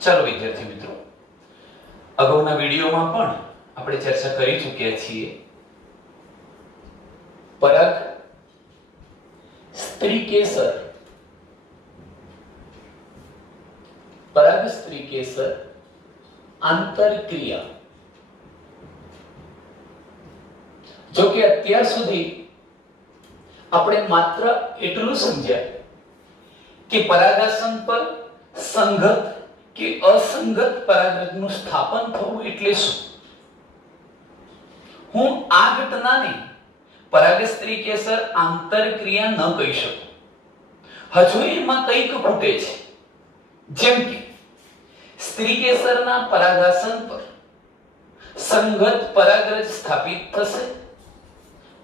ચાલો વિદ્યાર્થી મિત્રો, અગાઉના વિડીયોમાં પણ આપણે ચર્ચા કરી ચૂક્યા છીએ પરાગ સ્ત્રીકેસર આંતરક્રિયા। જો કે અત્યાર સુધી આપણે માત્ર એટલું સમજ્યા કે પરાગાસન પર સંગત કે અસંગત પરાગરજનું સ્થાપન થવું એટલે શું। હું આ ઘટનાને પરાગ સ્ત્રીકેસર આંતરક્રિયા ન કહી શકું। હજુ એમાં કંઈક ખૂટે છે। જેમ કે સ્ત્રીકેસરના પરાગાસન પર સંગત પરાગરજ સ્થાપિત થશે,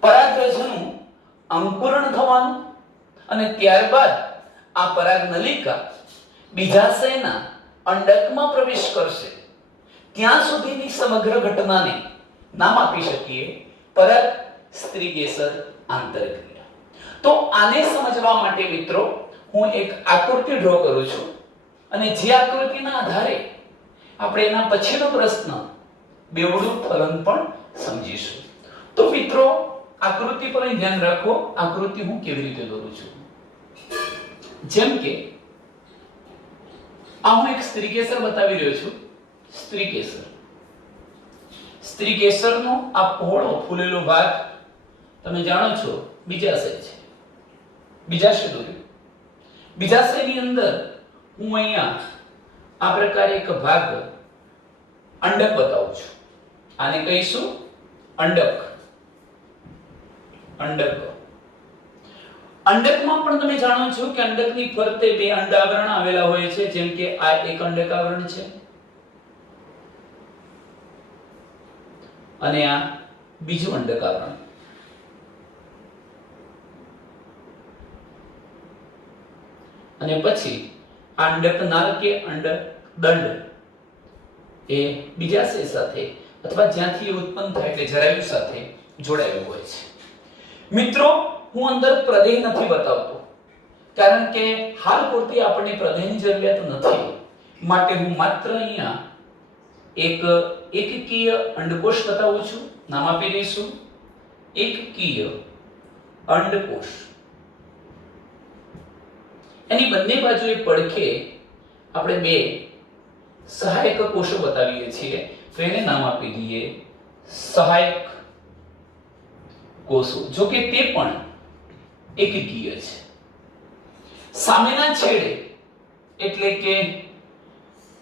પરાગરજનું અંકુરણ થવાનું અને ત્યારબાદ આ પરાગ નલિકા બીજાશયના અંડકમાં પ્રવેશ કરશે। ત્યાં સુધીની સમગ્ર ઘટનાને નામ આપી શકીએ પરાગ સ્ત્રીકેસર આંતરક્રિયા। તો આને સમજવા માટે મિત્રો હું એક આકૃતિ ડ્રો કરું છું અને જે આકૃતિના આધારે આપણે એના પછીનો પ્રશ્ન બેવડું ફલન પણ સમજીશું। તો મિત્રો આકૃતિ પર ધ્યાન રાખો, આકૃતિ હું કેવી રીતે દોરું છું। જેમ કે આ હું એક સ્ત્રીકેસર બતાવી રહ્યો છું। સ્ત્રીકેસરનો આ પહોળો ફૂલેલો ભાગ તમે જાણો છો બીજાશય છે। બીજાશય દોર્યું। બીજાશયની અંદર હું અહીંયા આ પ્રકારે એક ભાગ અંડક બતાવું છું। આને કહીશું અંડક। અંડકમાં પણ તમે જાણો છો કે અંડકની ફરતે બે અંડાવરણ આવેલા હોય છે। જેમ કે આ એક અંડકાવરણ છે અને આ બીજું અંડકાવરણ। અને પછી આ અંડકનાળ કે અંડદંડ એ બીજાશય સાથે અથવા જ્યાંથી ઉત્પન્ન થાય એટલે જરાયુ સાથે જોડાયેલું હોય છે। મિત્રો હું અંદર પ્રદેહ નથી બતાવતો કારણ કે હાલ પૂરતી આપણને પ્રદેહની જરૂરિયાત નથી, માટે હું માત્ર અહીંયા એક એકકીય અંડકોષ બતાવું છું। નામ આપી દઈશું એકકીય અંડકોષ। એની બંને બાજુએ પડખે આપણે બે સહાયક કોષો બતાવીએ છીએ, તો એને નામ આપી દઈએ સહાયક કોષો। જો કે તે પણ એકકીય છે। સામેના છેડે એટલે કે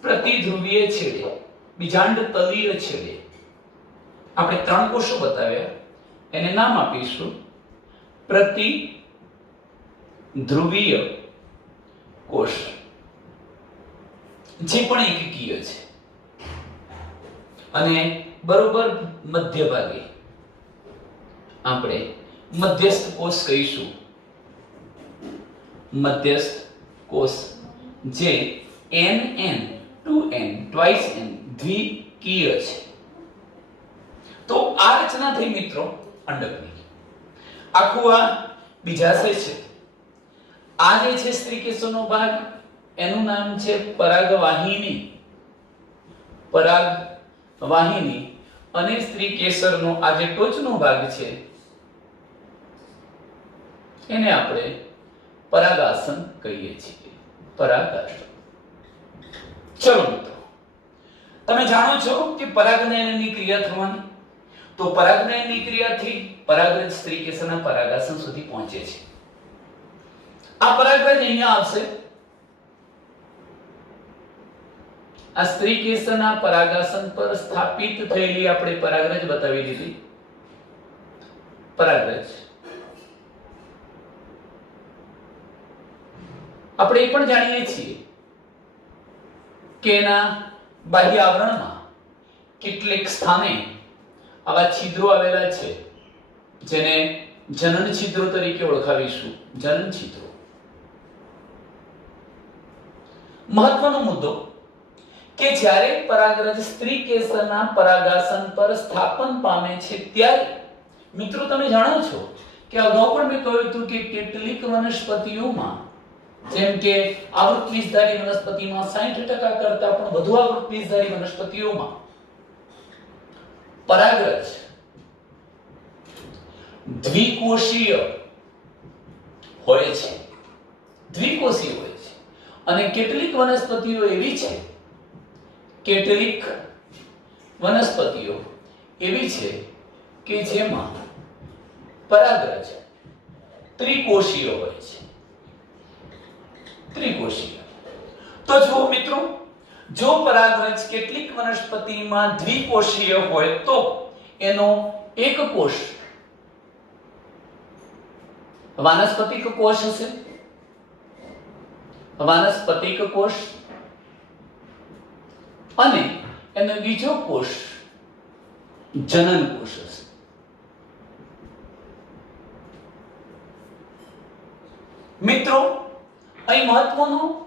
પ્રતિધ્રુવીય છેડે, બીજાંડ તલીય છેડે આપણે ત્રણ કોષો બતાવ્યા, એને નામ આપીશું પ્રતિધ્રુવીય કોષ, જે પણ એકકીય છે। અને બરોબર મધ્ય ભાગે આપણે મધ્યસ્થ કોષ કહીશું। મધ્યસ્થ કોષ જે NN 2N twice N દ્વિકીય છે। તો આ રચના થઈ મિત્રો અંડકની। આખું આ બીજાશય છે। આ જે છે સ્ત્રીકેસરનો ભાગ, એનું નામ છે પરાગવાહિની અને સ્ત્રીકેસરનો આ જે ટોચનો ભાગ છે એને આપણે પરાગાસન કહીએ છીએ। પરાગાસન। ચલો મિત્રો, તમે જાણો છો કે પરાગનયનની ક્રિયા થવાની, તો પરાગનયનની ક્રિયાથી પરાગરજ સ્ત્રીકેસરના પરાગાસન સુધી પહોંચે છે। આ પરાગરજ અહીંયા આવશે। આ સ્ત્રીકેસરના પરાગાસન પર સ્થાપિત થયેલી આપણે પરાગરજ બતાવી દીધી। પરાગરજ આપણે એ પણ જાણીએ છીએ કે એના બાહ્ય આવરણમાં કેટલેક સ્થાને આવા છિદ્રો આવેલા છે, જેને જનન છિદ્રો તરીકે ઓળખાવીશું। જનન છિદ્રો। મહત્વનો મુદ્દો કે જ્યારે પરાગરજ સ્ત્રીકેસરના પરાગાસન પર સ્થાપન પામે છે ત્યારે મિત્રો તમે જાણો છો કે અગાઉ પણ મેં કહ્યું હતું કે કેટલીક વનસ્પતિઓમાં જેમ કે આવૃત બીજધારી વનસ્પતિમાં 60% કરતા પણ વધુ આવૃત બીજધારી વનસ્પતિઓમાં પરાગરજ દ્વિકોષીય હોય છે, દ્વિકોષીય હોય છે. અને કેટલીક વનસ્પતિઓ એવી છે, કેટલીક વનસ્પતિઓ એવી છે કે જેમાં પરાગરજ ત્રિકોષીય હોય છે, ત્રિકોષીય. તો જો મિત્રો, જો પરાગરજ કેટલીક વનસ્પતિમાં દ્વિકોષીય હોય તો એનો એક કોષ વાનસ્પતિક કોષ હશે, વાનસ્પતિક કોષ, અને એનો બીજો કોષ જનન કોષ હશે. મિત્રો, અહીં મહત્વનો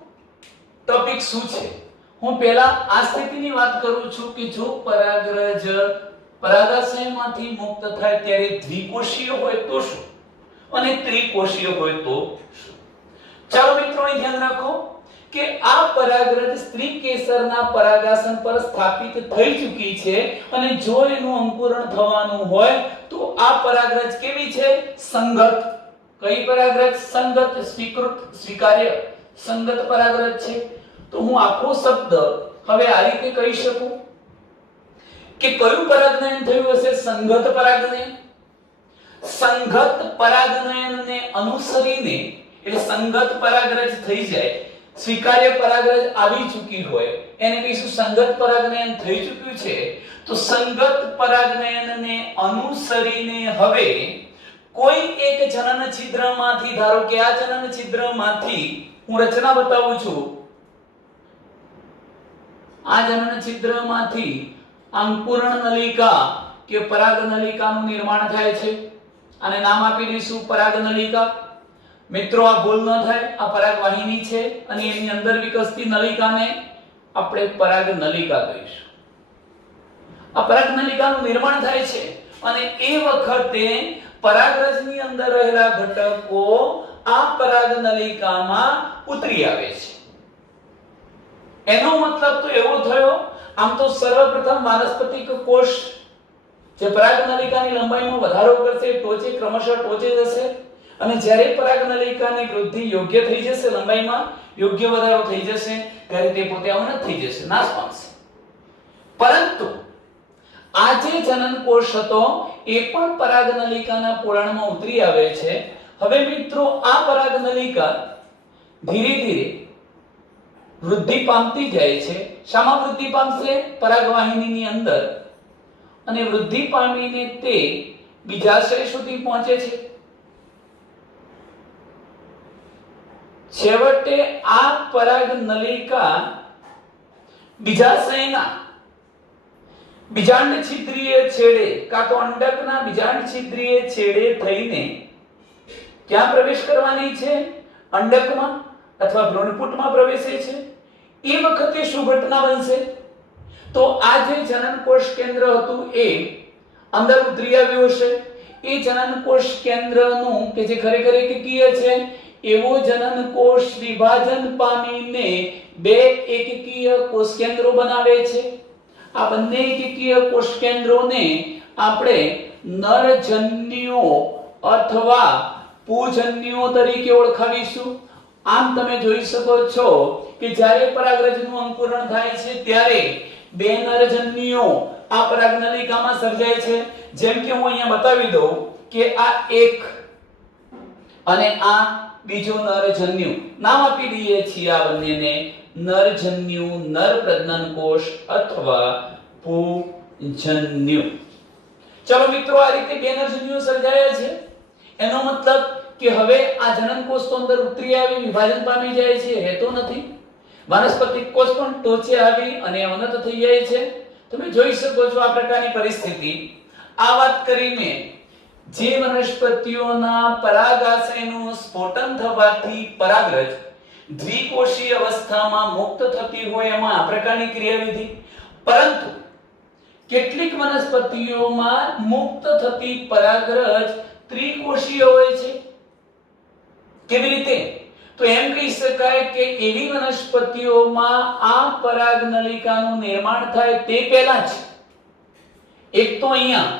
ટોપિક શું છે? હું પહેલા આ સ્થિતિની વાત કરું છું કે જો પરાગરજ પરાગાશયમાંથી મુક્ત થાય ત્યારે દ્વિકોષીય હોય તો શું અને ત્રિકોષીય હોય તો શું. ચાલો મિત્રો, અહીં ધ્યાન રાખો કે આ પરાગરજ સ્ત્રી કેસરના પરાગાસન પર સ્થાપિત થઈ ચૂકી છે અને જો એનું અંકુરણ થવાનું હોય તો આ પરાગરજ કેવી છે? સંગત. કઈ પરાગરજ? સંગત, સ્વીકૃત, સ્વીકાર્ય સંગત પરાગરજ છે. તો હું આખો શબ્દ હવે આ રીતે કહી શકું કે કયું પરાગનયન થયું હશે? સંગત પરાગનયન. સંગત પરાગનયનને અનુસરીને એટલે સંગત પરાગરજ થઈ જાય, સ્વીકાર્ય પરાગરજ આવી ચૂકી હોય એને કહીશું સંગત પરાગનયન થઈ ચૂક્યું છે. તો સંગત પરાગનયનને અનુસરીને હવે કોઈ એક જનન છિદ્રમાંથી, ધારો કે આ જનન છિદ્રમાંથી હું રચના બતાવું છું, આ જનન છિદ્રમાંથી અંકુરણ નલિકા કે પરાગ નલિકાનું નિર્માણ થાય છે. આને નામ આપી દઈશું પરાગ નલિકા. મિત્રો, આ ભૂલ ન થાય, આ પરાગ વાહિની છે અને એની અંદર વિકસતી નલિકાને આપણે પરાગ નલિકા કહીશું. આ પરાગ નલિકાનું નિર્માણ થાય છે અને એ વખતે પરાગરજની અંદર રહેલા ઘટકો આ પરાગ નલિકામાં ઉતરી આવે છે. એનો મતલબ તો એવો થયો, આમ તો સર્વપ્રથમ વાનસ્પતિક કોષ જે પરાગ નલિકાની લંબાઈમાં વધારો કરશે, ટોચે ક્રમશઃ ટોચે જશે અને જ્યારે પરાગ નલિકાની વૃદ્ધિ યોગ્ય થઈ જશે, લંબાઈમાં યોગ્ય વધારો થઈ જશે, ત્યારે તે પોતે અવનત થઈ જશે, નાશ પામશે. પરંતુ આ જે જનન કોષ હતો એ પણ પરાગ નલિકાના પોલાણમાં ઉતરી આવે છે. હવે મિત્રો, આ પરાગ નલિકા ધીરે ધીરે વૃદ્ધિ પામતી જાય છે. શામાં વૃદ્ધિ પામશે? પરાગ વાહિનીની અંદર. અને વૃદ્ધિ પામીને તે બીજાશય સુધી પહોંચે છે. છેવટે આ પરાગ નલિકા બીજાશયના બીજાંડ છિદ્રીય છેડે કાં તો અંડકના બીજાંડ છિદ્રીય છેડે થઈને ક્યાં પ્રવેશ કરવાની છે? અંડકમાં અથવા ભ્રૂણપુટમાં પ્રવેશે છે. એ વખતે શું ઘટના બનશે? તો આ જે જનન કોષ કેન્દ્ર હતું એ અંદર ઉતરી આવ્યું હશે. એ જનન કોષ કેન્દ્રનું કે જે ખરેખર એકકીય છે, એવો જનન કોષ વિભાજન પામીને બે એકકીય કોષ કેન્દ્રો બનાવે છે. આ બંને એકકીય કોષ કેન્દ્રોને આપણે નરજન્યુઓ અથવા પૂજન્યુઓ તરીકે ઓળખાવીશું. આમ તમે જોઈ શકો છો કે જ્યારે પરાગરજનું અંકુરણ થાય છે ત્યારે બે નરજન્યુઓ આ પરાગ નલિકામાં સર્જાય છે. જેમ કે હું અહીંયા બતાવી દઉં કે આ એક અને આ બીજો નરજન્યુ, નામ આપી દઈએ છીએ આ બંનેને નરજન્યુ, નર પ્રજનન કોષ અથવા પૂજન્યુ. ચલો મિત્રો, આ રીતે બે નરજન્યુઓ સર્જાયા છે. એનો મતલબ કે હવે આ જનન કોષ તો અંદર ઉતરી આવી વિભાજન પામી જાય છે, રહેતો નથી. વાનસ્પતિક કોષ પણ ટોચે આવી અને અવનત થઈ જાય છે. તમે જોઈ શકો છો આ પ્રકારની પરિસ્થિતિ. આ વાત કરીને જે વનસ્પતિઓના પરાગાશયનું સ્ફોટન થવાથી પરાગરજ દ્વિકોષીય અવસ્થામાં મુક્ત થતી હોય એમાં આ પ્રકારની ક્રિયાવિધિ. પરંતુ કેટલીક વનસ્પતિઓમાં મુક્ત થતી પરાગરજ ત્રિકોષીય હોય છે. કેવી રીતે? તો એમ કહી શકાય કે એવી વનસ્પતિઓમાં આ પરાગનલિકાનું નિર્માણ થાય તે પહેલા જ એક તો અહીંયા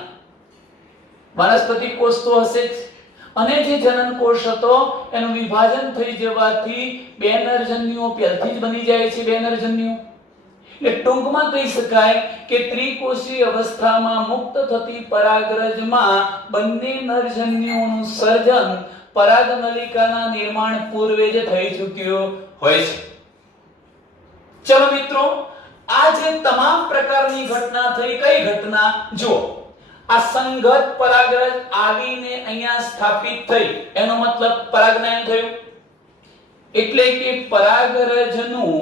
વનસ્પતિ કોષ તો હશે જ, અને જે જનન કોષ હતો એનું વિભાજન થઈ જવાથી બે નરજન્યુઓ પહેલથી જ બની જાય છે, બે નરજન્યુઓ. એટલે ટૂંકમાં કહી શકાય કે ત્રિકોષી અવસ્થામાં મુક્ત થતી પરાગરજમાં બંને નરજન્યુઓનું સર્જન પરાગનલિકાના નિર્માણ પૂર્વે જ થઈ ચૂક્યું હોય છે. ચલો મિત્રો, આ જે તમામ પ્રકારની ઘટના થઈ, કઈ ઘટના? જો આ સંગત પરાગરજ આવીને અહીંયા સ્થાપિત થઈ, એનો મતલબ પરાગનયન થયું. એટલે કે પરાગરજનું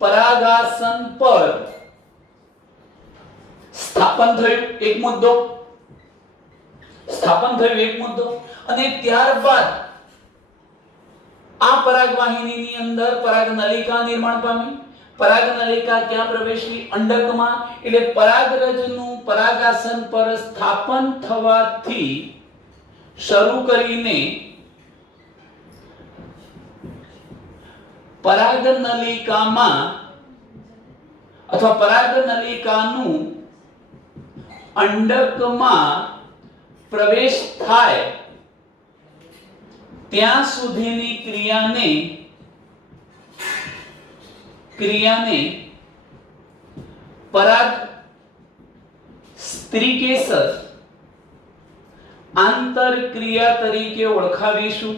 પરાગાસન પર સ્થાપન થયું, એક મુદ્દો. સ્થાપન થયું એક મુદ્દો. અને ત્યારબાદ આ પરાગવાહિનીની અંદર પરાગનલિકા નિર્માણ પામી. પરાગનલિકા ક્યાં પ્રવેશી? અંડકમાં. એટલે પરાગરજનું પરાગાસન પર સ્થાપન થવાથી શરૂ કરીને પરાગનલિકામાં અથવા પરાગનલિકાનું અંડકમાં પ્રવેશ થાય ત્યાં સુધીની ક્રિયાને પરાગ સ્ત્રીકેસર આંતરક્રિયા તરીકે ઓળખાવીશું.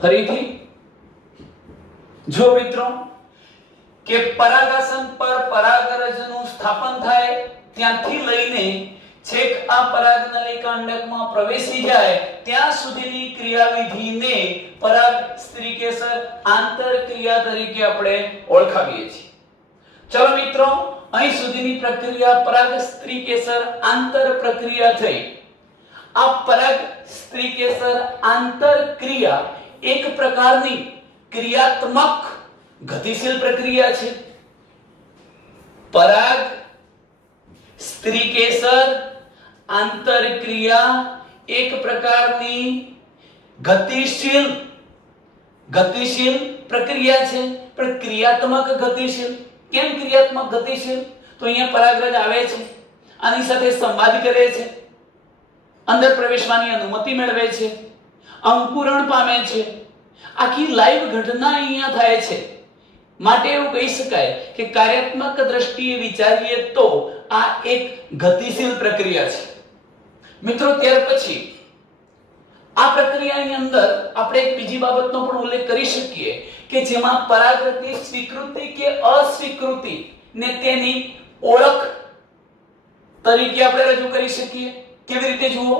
ફરીથી જો મિત્રો કે પરાગાસન પર પરાગરજનું સ્થાપન થાય ત્યાંથી લઈને છેક આ પરાગનલિકા અંડકમાં પ્રવેશી જાય ત્યાં સુધીની ક્રિયાવિધિને પરાગ સ્ત્રીકેસર આંતરક્રિયા તરીકે આપણે ઓળખાવીએ છીએ. ચલો મિત્રો, અહીં સુધીની પ્રક્રિયા પરાગ સ્ત્રીકેસર આંતર પ્રક્રિયા થઈ. આ પરાગ સ્ત્રીકેસર આંતરક્રિયા એક પ્રકારની ક્રિયાત્મક ગતિશીલ પ્રક્રિયા છે. પરાગ સ્ત્રીકેસર આંતરક્રિયા એક પ્રકારની ગતિશીલ પ્રક્રિયા છે, પણ ક્રિયાત્મક ગતિશીલ. કેમ ક્રિયાત્મક ગતિશીલ? તો અહીંયા પરાગરજ આવે છે, આની સાથે સંવાદ કરે છે, અંદર પ્રવેશવાની અનુમતિ મેળવે છે, અંકુરણ પામે છે. આખી લાઈવ ઘટના અહીંયા થાય છે. માટે એવું કહી શકાય કે કાર્યાત્મક દ્રષ્ટિએ વિચારીએ તો આ એક ગતિશીલ પ્રક્રિયા છે. મિત્રો, ત્યાર પછી આ પ્રક્રિયાની અંદર આપણે એક બીજી બાબતનો પણ ઉલ્લેખ કરી શકીએ કે જેમાં પરાગરજની સ્વીકૃતિ કે અસ્વીકૃતિ ને તેની ઓળખ તરીકે આપણે રજૂ કરી શકીએ. કેવી રીતે જુઓ?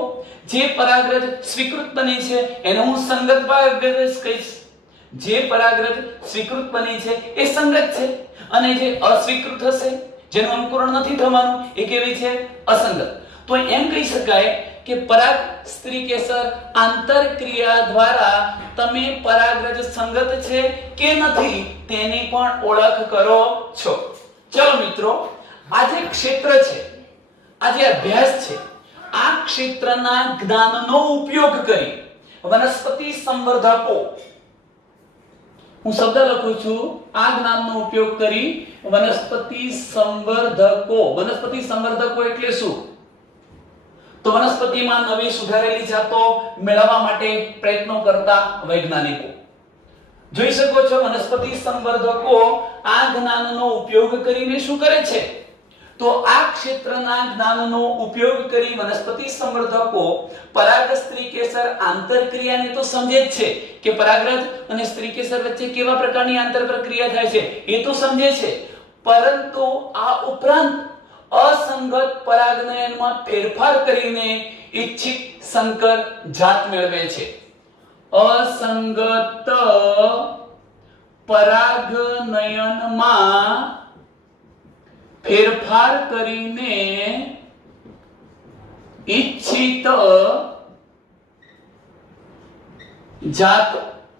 જે પરાગરજ સ્વીકૃત બની છે એને હું સંગત પરાગરજ કહીશ. જે પરાગરજ સ્વીકૃત બની છે એ સંગત છે, અને જે અસ્વીકૃત હશે, જેનું અંકુરણ નથી થવાનું, એ કેવી છે? અસંગત. તો એમ કહી શકાય કે પરાગ સ્ત્રીકેસર આંતરક્રિયા દ્વારા તમે પરાગરજ સંગત છે કે નથી તેની પણ ઓળખ કરો છો. ચલો મિત્રો, આ જે ક્ષેત્ર છે, આ જે અભ્યાસ છે, આ ક્ષેત્રના જ્ઞાનનો ઉપયોગ કરી વનસ્પતિ સંવર્ધકો, હું શબ્દ લખું છું, આ જ્ઞાનનો ઉપયોગ કરી વનસ્પતિ સંવર્ધકો. વનસ્પતિ સંવર્ધકો એટલે શું? તો વનસ્પતિમાં નવી સુધારેલી જાતો મેળવવા માટે પ્રયત્નો કરતા વૈજ્ઞાનિકો. જોઈ શકો છો, વનસ્પતિ સંવર્ધકો આ જ્ઞાનનો ઉપયોગ કરીને શું કરે છે? તો આ ક્ષેત્રના જ્ઞાનનો ઉપયોગ કરી વનસ્પતિ સંવર્ધકો પરાગ સ્ત્રીકેસર આંતરક્રિયાને તો સમજે જ છે કે પરાગરજ અને સ્ત્રીકેસર વચ્ચે કેવા પ્રકારની આંતર પ્રક્રિયા થાય છે, એ તો સમજે છે, પરંતુ આ ઉપરાંત અસંગત પરાગનયનમાં ફેરફાર કરીને ઈચ્છિત સંકર જાત મેળવે છે. અસંગત પરાગનયનમાં ફેરફાર કરીને ઈચ્છિત જાત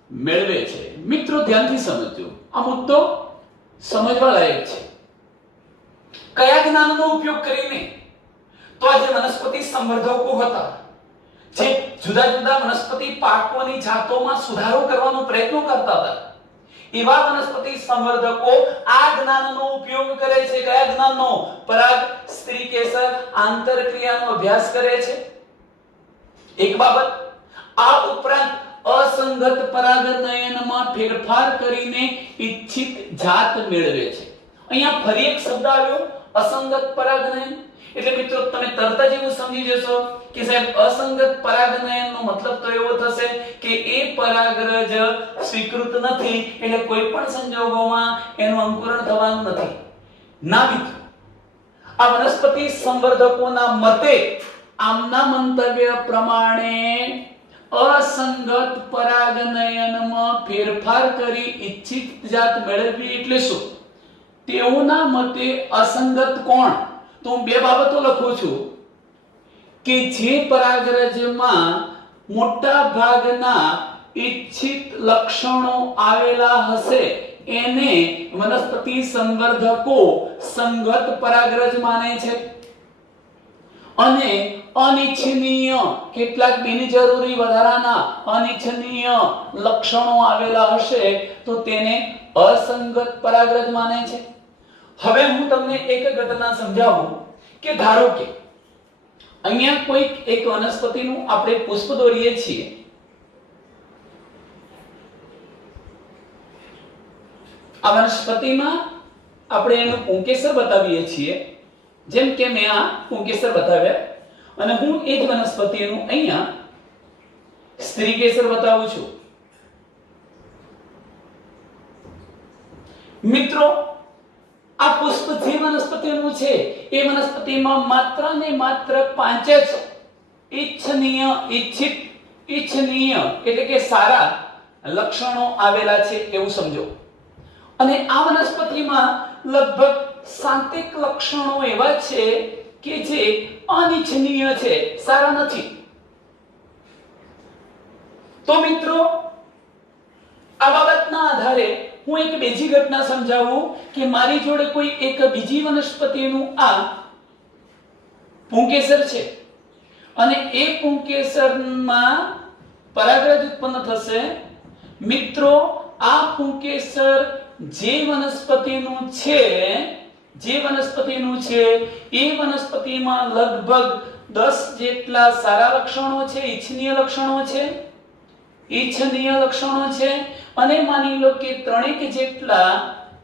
મેળવે છે. મિત્રો, ધ્યાનથી સમજો, આ મુદ્દો સમજવા લાયક છે. કયા જ્ઞાનનો ઉપયોગ કરીને? તો આ જે વનસ્પતિ સંવર્ધકો હતા, જે જુદા જુદા વનસ્પતિ પાકોની જાતોમાં સુધારો કરવાનો પ્રયત્ન કરતા હતા, એવા વનસ્પતિ સંવર્ધકો આ જ્ઞાનનો ઉપયોગ કરે છે. કયા જ્ઞાનનો? પરાગ સ્ત્રીકેસર આંતરક્રિયાનો અભ્યાસ કરે છે. એક બાબત. આ ઉપરાંત અસંગત પરાગનયનમાં ફેરફાર કરીને ઈચ્છિત જાત મેળવે છે. અહીંયા ફરી એક શબ્દ આવ્યો, અસંગત પરાગનયન. એટલે મિત્રો તમે તરત જ એવું સમજી જશો કે સાહેબ અસંગત પરાગનયનનો મતલબ તો એવો થશે કે એ પરાગરજ સ્વીકૃત નથી, એટલે કોઈ પણ સંજોગોમાં એનું અંકુરણ થવાનું નથી. ના મિત્રો, આ વનસ્પતિ સંવર્ધકોના મતે આમના મંતવ્ય પ્રમાણે અસંગત પરાગનયનમાં ફેરફાર કરી ઈચ્છિત જાત મેળવવી એટલે શું? તેઓના મતે અસંગત કોણ? તો હું બે બાબતો લખું છું કે જે પરાગરજમાં મોટા ભાગના ઈચ્છિત લક્ષણો આવેલા હશે એને વનસ્પતિ સંવર્ધકો સંગત પરાગરજ માને છે, અને અનિચ્છનીય કેટલાક બિનજરૂરી વધારાના અનિચ્છનીય લક્ષણો આવેલા હશે તો તેને અસંગત પરાગરજ માને છે. હવે હું તમને એક ઘટના સમજાવું કે ધારો કે અહીંયા કોઈ એક વનસ્પતિનું આપણે પુષ્પ દોરીએ છીએ. આ વનસ્પતિમાં આપણે એનું પુંકેસર બતાવીએ છીએ, જેમ કે મેં આ પુંકેસર બતાવ્યા, અને હું એ જ વનસ્પતિનું અહીંયા સ્ત્રીકેસર બતાવું છું. મિત્રો, આ પુષ્પ જે વનસ્પતિનું છે એ વનસ્પતિમાં માત્ર ને માત્ર 5 જ ઈચ્છનીય એટલે કે સારા લક્ષણો આવેલા છે એવું સમજો. અને આ વનસ્પતિમાં લગભગ 7 લક્ષણો એવા છે કે જે અનિચ્છનીય છે, સારા નથી. તો મિત્રો, આ બાબતના આધારે હું એક બીજી ઘટના સમજાવું કે મારી જોડે કોઈ એક બીજી વનસ્પતિનું આ પુંકેસર છે, અને એ પુંકેસરમાં પરાગરજ ઉત્પન્ન થશે. મિત્રો, આ પુંકેસર જે વનસ્પતિનું છે એ વનસ્પતિમાં લગભગ 10 જેટલા સારા લક્ષણો છે, ઈચ્છનીય લક્ષણો છે, અને માની લો કે 3 જેટલા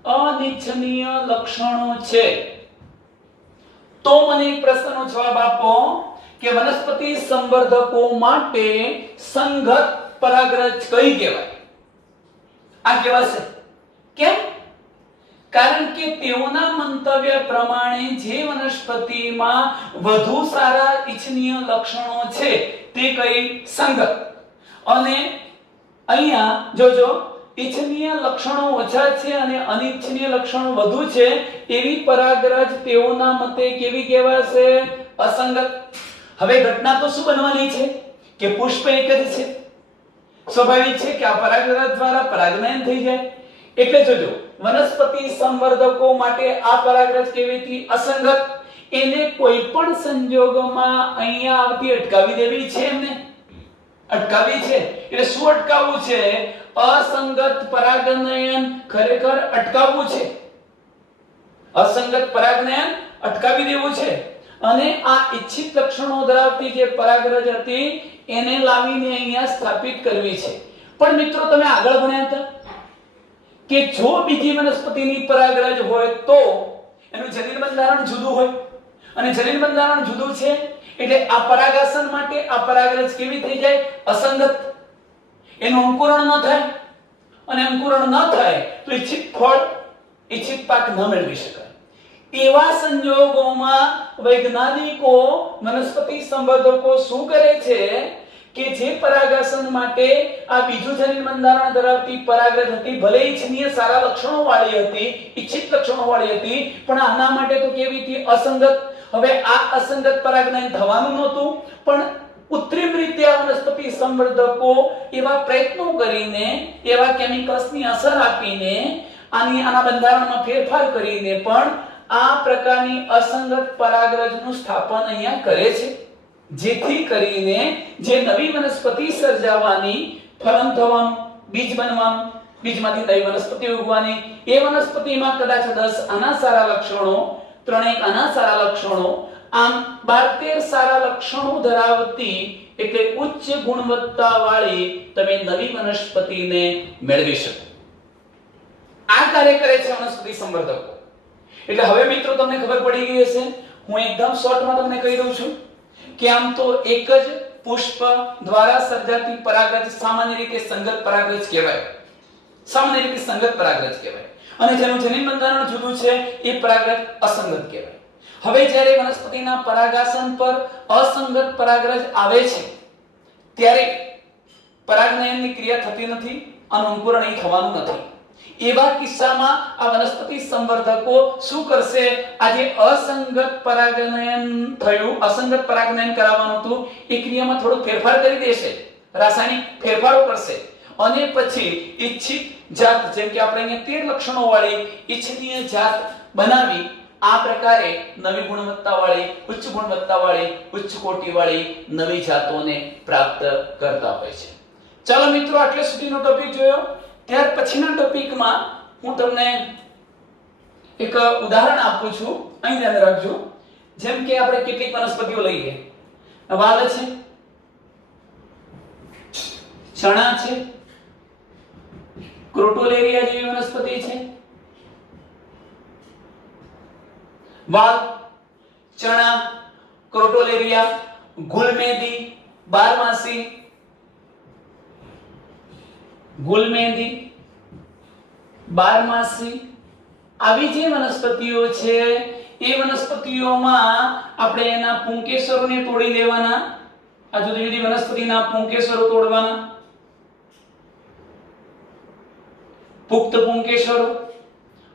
અનિચ્છનીય લક્ષણો છે. તો મને એક પ્રશ્નનો જવાબ આપો કે વનસ્પતિ સંવર્ધકો માટે સંગત પરાગરજ કઈ કહેવાય? આ કહેવાશે. કેમ? કારણ કે તેઓના મંતવ્ય પ્રમાણે જે વનસ્પતિમાં વધુ સારા ઈચ્છનીય લક્ષણો છે તે કઈ? સંગત. અને અહીંયા જોજો, ઈચ્છનીય લક્ષણો ઓછા છે અને અનિચ્છનીય લક્ષણો વધુ છે, એવી પરાગરજ તેઓના મતે કેવી કહેવાશે? અસંગત. હવે ઘટના તો શું બનવાની છે કે પુષ્પ એક જ છે, સ્વાભાવિક છે કે આ પરાગરજ દ્વારા પરાગનયન થઈ જાય. એટલે જોજો, વનસ્પતિ સંવર્ધકો માટે આ પરાગરજ કેવી હતી? અસંગત. એને કોઈ પણ સંજોગોમાં અહીંયા આવતી અટકાવી દેવી છે. એમને અટકાવી છે. એટલે શું અટકાવવું છે? અસંગત પરાગનયન ખરેખર અટકાવવું છે. અસંગત પરાગનયન અટકાવી દેવું છે, અને આ ઈચ્છિત લક્ષણો ધરાવતી જે પરાગરજ હતી એને લાવીને અહીંયા સ્થાપિત કરવી છે. પણ મિત્રો, તમે આગળ ભણ્યા હતા કે જો બીજી વનસ્પતિની પરાગરજ હોય તો એનું જનીન બંધારણ જુદું હોય, અને જનીન બંધારણ જુદું છે એટલે આ પરાગાસન માટે આ પરાગરજ કેવી થઈ જાય? અસંગત. એનું અંકુરણ ન થાય, અને અંકુરણ ન થાય તો ઈચ્છિત ફળ, ઈચ્છિત પાક ન મેળવી શકાય. એવા સંજોગોમાં વૈજ્ઞાનિકો વનસ્પતિ સંવર્ધકો શું કરે છે કે જે પરાગાસન માટે આ બીજું જનીન બંધારણ ધરાવતી પરાગરજ હતી, ભલે ઈચ્છનીય સારા લક્ષણો વાળી હતી, ઈચ્છિત લક્ષણો વાળી હતી, પણ આના માટે તો કેવી હતી? અસંગત. હવે આ અસંગત પરાગનયન થવાનું નહોતું, પણ કૃત્રિમ રીતે આ વનસ્પતિ સંવર્ધકો એવા પ્રયત્નો કરીને, એવા કેમિકલ્સની અસર આપીને, આના બંધારણમાં ફેરફાર કરીને પણ આ પ્રકારની અસંગત પરાગરજનું સ્થાપન અહીંયા કરે છે, જેથી કરીને જે નવી વનસ્પતિ સર્જાવાની, ફલન થવાનું, બીજ બનવાનું, બીજમાંથી નવી વનસ્પતિ ઉગવાની, એ વનસ્પતિમાં કદાચ 10 આના સારા લક્ષણો, 3 આના સારા લક્ષણો, આમ 12-13 સારા લક્ષણો ધરાવતી એટલે ઉચ્ચ ગુણવત્તાવાળી તમે નવી વનસ્પતિને મેળવી શકો. આ કાર્ય કરે છે વનસ્પતિ સંવર્ધકો. એટલે હવે મિત્રો તમને ખબર પડી ગઈ હશે, હું એકદમ શોર્ટમાં તમને કહી દઉં છું કે આમ તો એક જ પુષ્પ દ્વારા સર્જાતી પરાગરજ સામાન્ય રીતે સંગત પરાગરજ કહેવાય. સામાન્ય રીતે સંગત પરાગરજ કહેવાય અને જેનું જનીન બંધારણ જુદું છે એ પરાગરજ અસંગત કહેવાય. હવે જ્યારે વનસ્પતિના પરાગાસન પર અસંગત પરાગરજ આવે છે ત્યારે પરાગનયનની ક્રિયા થતી નથી અને અંકુરણ અહીં થવાનું નથી. એવા કિસ્સામાં આ વનસ્પતિ સંવર્ધકો શું કરશે? આજે અસંગત પરાગનયન થયું, અસંગત પરાગનયન કરાવવાનું હતું, એ ક્રિયામાં થોડો ફેરફાર કરી દેશે, રાસાયણિક ફેરફારો કરશે અને પછી ઈચ્છિત જાત, જેમ કે આપણે અહીંયા 13 લક્ષણો વાળી ઈચ્છનીય જાત બનાવી આ પ્રકારે નવી ગુણવત્તાવાળી, ઉચ્ચ ગુણવત્તાવાળી, ઉચ્ચ કોટીવાળી નવી જાતોને પ્રાપ્ત કરતા હોય છે. ચાલો મિત્રો, આટલે સુધીનો ટોપિક જોયો. ત્યાર પછીના ટોપિકમાં હું તમને એક ઉદાહરણ આપું છું, અહીં ધ્યાન રાખજો. જેમ કે આપણે કેટલીક વનસ્પતિઓ લઈએ, વાલ છે, ચણા છે, ક્રોટોલેરિયા જેવી વનસ્પતિ છે. વાલ, ચણા, ક્રોટોલેરિયા, ગુલમેંદી, બારમાસી, ગુલમેંદી, બારમાસી, આવી જે વનસ્પતિઓ છે એ વનસ્પતિઓમાં આપણે એના પુંકેસરોને તોડી લેવાના. આ જુદી જુદી વનસ્પતિના પુંકેસરો તોડવાના, પુખ્ત પુંકેસરો,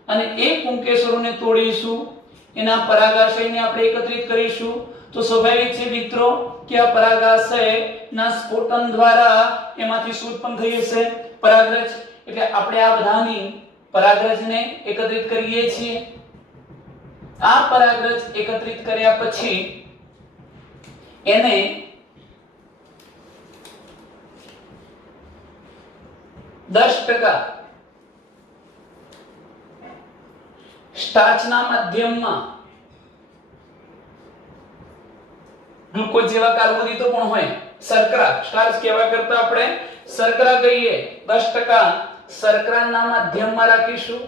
અને એ પુંકેસરોને તોડીશું, એના પરાગાશયને આપણે એકત્રિત કરીશું. તો સ્વાભાવિક છે મિત્રો કે આ પરાગાશયના સ્ફોટન દ્વારા એમાંથી શું ઉત્પન્ન થઈ હશે? પરાગરજ. એટલે આપણે આ બધાની પરાગરજને એકત્રિત કરીએ છીએ. આ પરાગરજ એકત્રિત કર્યા પછી એને %, સ્ટાર્ચના માધ્યમમાં, ગ્લુકોઝ જેવા કાર્બોદિતો પણ હોય, શર્કરા, સ્ટાર્ચ કહેવા કરતા આપણે શર્કરા કહીએ, 10% શર્કરાના માધ્યમમાં રાખીશું.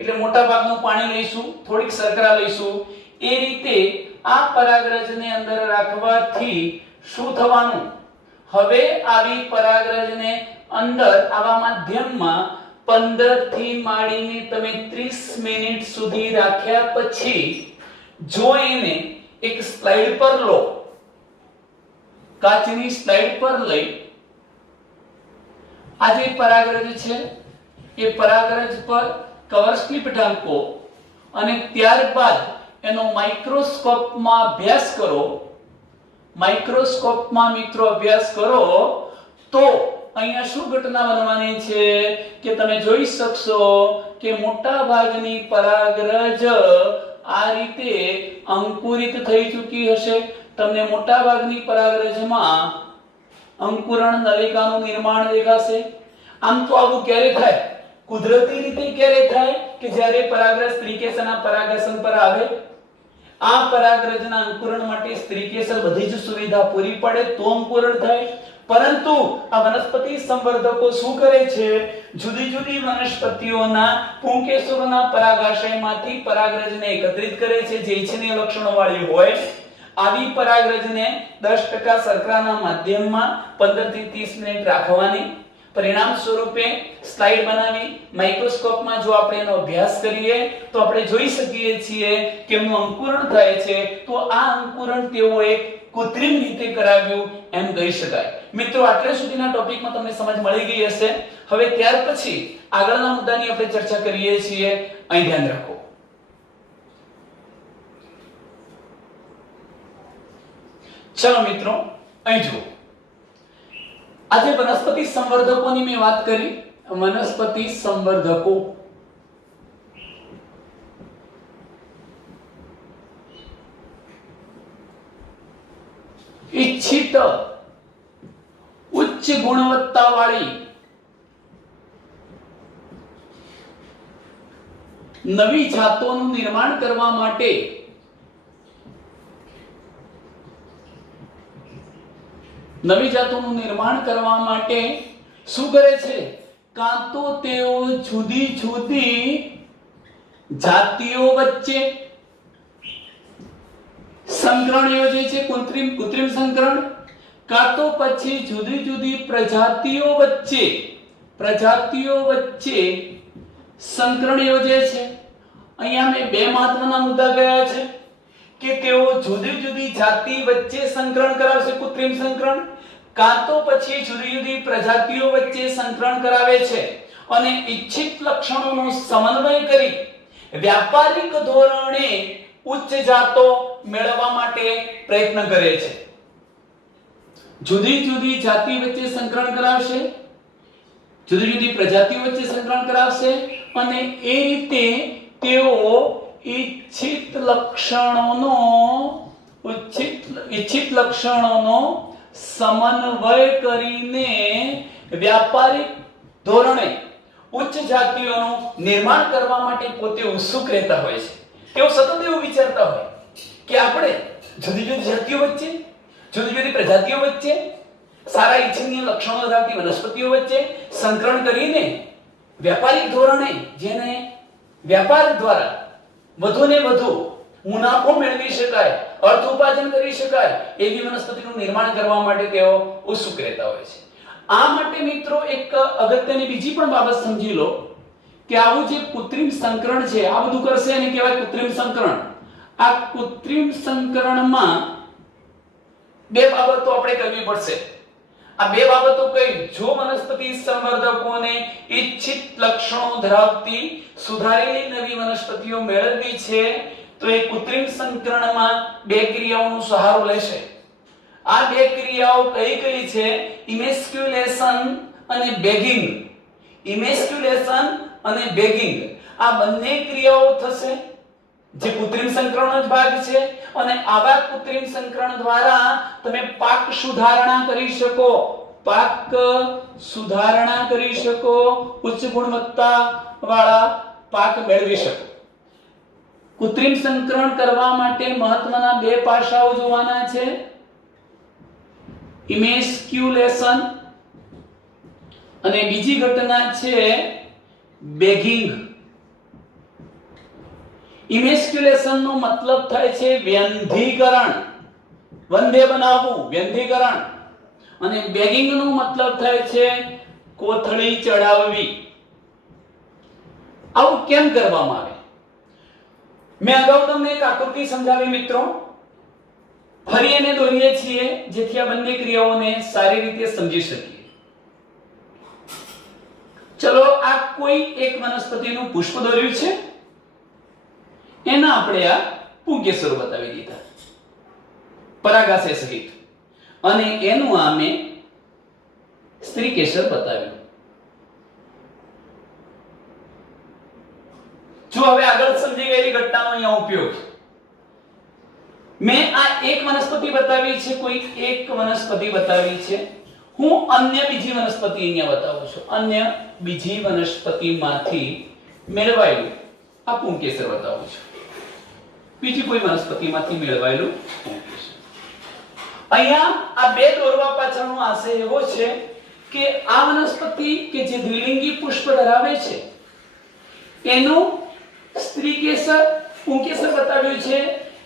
એટલે મોટા ભાગનું પાણી લઈશું, થોડીક શર્કરા લઈશું. એ રીતે આ પરાગરજને અંદર રાખવાથી શું થવાનું? હવે આવી પરાગરજને અંદર આવા માધ્યમમાં 15 થી માંડીને તમે 30 મિનિટ સુધી રાખ્યા પછી જો એને એક સ્લાઇડ પર લો, કાચની સ્લાઇડ પર લઈ આ જે પરાગરજ છે એ પરાગરજ પર કવર સ્લિપ ઢાંકો અને ત્યારબાદ એનો માઇક્રોસ્કોપમાં અભ્યાસ કરો. માઇક્રોસ્કોપમાં મિત્રો અભ્યાસ કરો તો અહીંયા શું ઘટના બનવાની છે કે તમે જોઈ શકશો કે મોટા ભાગની પરાગરજ આ રીતે અંકુરિત થઈ ચૂકી હશે. તમને મોટા ભાગની પરાગરજમાં અંકુરણ નલિકાનું નિર્માણ દેખાશે. આમ તો આવું ક્યારે થાય? કુદરતી રીતે ક્યારે થાય? કે જ્યારે પરાગરજ સ્ત્રીકેસરના પરાગાસન પર આવે. આ પરાગરજના અંકુરણ માટે સ્ત્રીકેસર બધી જ સુવિધા પૂરી પડે તો અંકુરણ થાય. પરંતુ આ વનસ્પતિ સંવર્ધકો શું કરે છે? જુદી જુદી વનસ્પતિઓના પુંકેસરોના પરાગાશયમાંથી પરાગરજને એકત્રિત કરે છે જે ઈચ્છનીય લક્ષણો વાળી હોય. આવી પરાગરજને 10% શર્કરાના માધ્યમમાં 15 થી 30 મિનિટ રાખવાની. પરિણામ સ્વરૂપે સ્લાઇડ બનાવી માઇક્રોસ્કોપમાં જો આપણે એનો અભ્યાસ કરીએ તો આપણે જોઈ શકીએ છીએ કે એનું અંકુરણ થાય છે. તો આ અંકુરણ તેઓએ કૃત્રિમ રીતે કરાવ્યું એમ કહી શકાય. મિત્રો, આટલે સુધીના ટોપિકમાં તમને સમજ મળી ગઈ હશે. હવે ત્યાર પછી આગળના મુદ્દાની આપણે ચર્ચા કરીએ છીએ. અહીં ધ્યાન રાખો. ચલો મિત્રો, અહીં જુઓ. આજે વનસ્પતિ સંવર્ધકોની મેં વાત કરી. વનસ્પતિ સંવર્ધકો ઇચ્છિત ઉચ્ચ ગુણવત્તાવાળી નવી જાતોનું નિર્માણ કરવા માટે શું કરે છે? કાં તો તેઓ જુદી જુદી જાતિઓ વચ્ચે સંકરણ યોજે છે, કૃત્રિમ સંકરણ, કાં તો પછી જુદી જુદી પ્રજાતિઓ વચ્ચે સંકરણ યોજે છે. અહીંયા મેં બે મહત્વના મુદ્દા ગયા છે કે તેઓ જુદી જુદી જાતિ વચ્ચે સંકરણ કરાવશે, કૃત્રિમ સંકરણ, કાં તો પછી જુદી જુદી પ્રજાતિઓ વચ્ચે સંકરણ કરાવે છે અને ઇચ્છિત લક્ષણોનો સમન્વય કરી વ્યાપારિક ધોરણે ઉચ્ચ જાતો મેળવવા માટે પ્રયત્ન કરે છે. જુદી જુદી જાતિ વચ્ચે સંકરણ કરાવશે, જુદી જુદી પ્રજાતિઓ વચ્ચે સંકરણ કરાવશે અને એ રીતે તેઓ ઇચ્છિત લક્ષણોનો સમન્વય કરીને વ્યાપારિક ધોરણે ઉચ્ચ જાતિઓનું નિર્માણ કરવા માટે પોતે ઉત્સુક રહેતા હોય છે. તેઓ સતત એવું વિચારતા હોય કે આપણે જુદી જુદી જાતિઓ વચ્ચે, જુદી જુદી પ્રજાતિઓ વચ્ચે, સારા ઇચ્છનીય લક્ષણો ધરાવતી વનસ્પતિઓ વચ્ચે સંકરણ કરીને વ્યાપારિક ધોરણે, જેને વ્યાપાર દ્વારા વધુને વધુ મુનાફો મેળવી શકાય, અર્થ ઉપાર્જન કરી શકાય એવી વનસ્પતિનું નિર્માણ કરવા માટે તેઓ ઉત્સુક રહેતા હોય છે. આ માટે મિત્રો એક અગત્યની બીજી પણ બાબત સમજી લો કે આવું જે કૃત્રિમ સંકરણ છે, આ બધું કરશે એને કહેવાય કૃત્રિમ સંકરણ. આ કૃત્રિમ સંકરણમાં બે બાબતો આપણે કરવી પડશે. આ બે બાબતો કઈ? જો વનસ્પતિ સંવર્ધકોને ઇચ્છિત લક્ષણો ધરાવતી સુધારેલી નવી વનસ્પતિઓ મેળવવી છે તો એ કૃત્રિમ સંકરણમાં બે ક્રિયાઓનો સહારો લેશે. આ બે ક્રિયાઓ કઈ કઈ છે? ઇમેસ્ક્યુલેશન અને બેગિંગ. ઇમેસ્ક્યુલેશન અને બેગિંગ આ બંને ક્રિયાઓ થશે જે કૃત્રિમ સંકરણનો જ ભાગ છે અને આવા કૃત્રિમ સંકરણ દ્વારા તમે પાક સુધારણા કરી શકો, ઉચ્ચ ગુણવત્તા વાળા પાક મેળવી શકો. કૃત્રિમ સંકરણ કરવા માટે મહત્વના બે પાસાઓ જોવાના છે, ઇમેસ્ક્યુલેશન અને બીજી ઘટના છે બેગિંગ. ઇમેસ્ક્યુલેશન નો મતલબ થાય છે વ્યંધીકરણ, વંધ્ય બનાવવું, વ્યંધીકરણ, અને બેગિંગ નો મતલબ થાય છે કોથળી ચડાવવી. આવું કેમ કરવામાં આવે? મેં અગાઉ તમને એક આકૃતિ સમજાવી મિત્રો, ફરી એને દોરીએ છીએ જેથી આ બંને ક્રિયાઓને સારી રીતે સમજી શકીએ. ચલો આ કોઈ એક વનસ્પતિનું પુષ્પ દોર્યું છે, એના આપણે આ પુંકેસરો બતાવી દીધા પરાગાશય સહિત, અને એનું આ મેં સ્ત્રીકેસર બતાવ્યું. જો હવે આગળ સમજી ગયેલી ઘટનાનો અહીંયા ઉપયોગ, મેં આ એક વનસ્પતિ બતાવી છે, કોઈ એક વનસ્પતિ બતાવી છે, હું અન્ય બીજી વનસ્પતિ અહીંયા બતાવું છું. અન્ય બીજી વનસ્પતિમાંથી મેળવાયેલું આ પુંકેસર બતાવું છું. બીજી કોઈ વનસ્પતિમાંથી મેળવાયેલું પુંકેસર. અહીંયા આ બે દોરવા પાછળનો આશય એવો છે કે આ વનસ્પતિ કે જે દ્વિલિંગી પુષ્પ ધરાવે છે એનું સ્ત્રીકેસર પુંકેસર બતાવ્યું છે.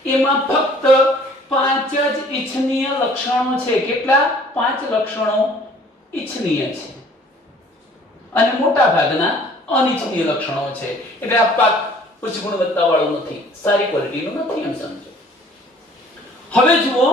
એમાં ફક્ત 5 જ ઇચ્છનીય લક્ષણો છે. કેટલા? 5 લક્ષણો ઇચ્છનીય છે અને મોટા ભાગના અનિચ્છનીય લક્ષણો છે. એટલે આ પાક ઉચ્ચ ગુણવત્તાવાળો નથી, સારી ક્વોલિટીનો નથી એમ સમજો. હવે જુઓ,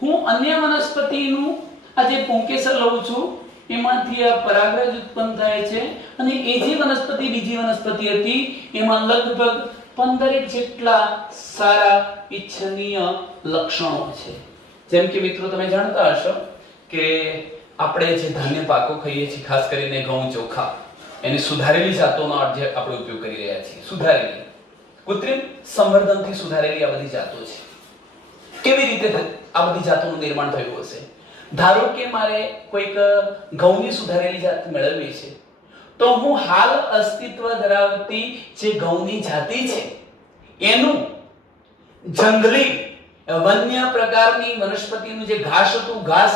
હું અન્ય વનસ્પતિનું આ જે પુંકેસર લઉં છું એમાંથી આ પરાગરજ ઉત્પન્ન થાય છે અને એ જે વનસ્પતિ બીજી વનસ્પતિ હતી એમાં લગભગ 15 જેટલા સારા ઇચ્છનીય લક્ષણો છે. જેમ કે મિત્રો તમે જાણતા હશો કે આપણે જે ધાન્ય પાકો ખાઈએ છીએ, ખાસ કરીને ઘઉં, ચોખા, એને સુધારેલી જાતોનો આપણે ઉપયોગ કરી રહ્યા છીએ. સુધારેલી, કૃત્રિમ સંવર્ધનથી સુધારેલી આ બધી જાતો છે. કેવી રીતે આ બધી જાતોનું નિર્માણ થયું હશે? ધારો કે મારે કોઈક ઘઉંની સુધારેલી જાત મેળવવી છે, તો હું હાલ અસ્તિત્વ ધરાવતી જે ઘઉંની જાતિ છે એનું જંગલી વન્ય પ્રકારની વનસ્પતિનું જે ઘાસ હતું, ઘાસ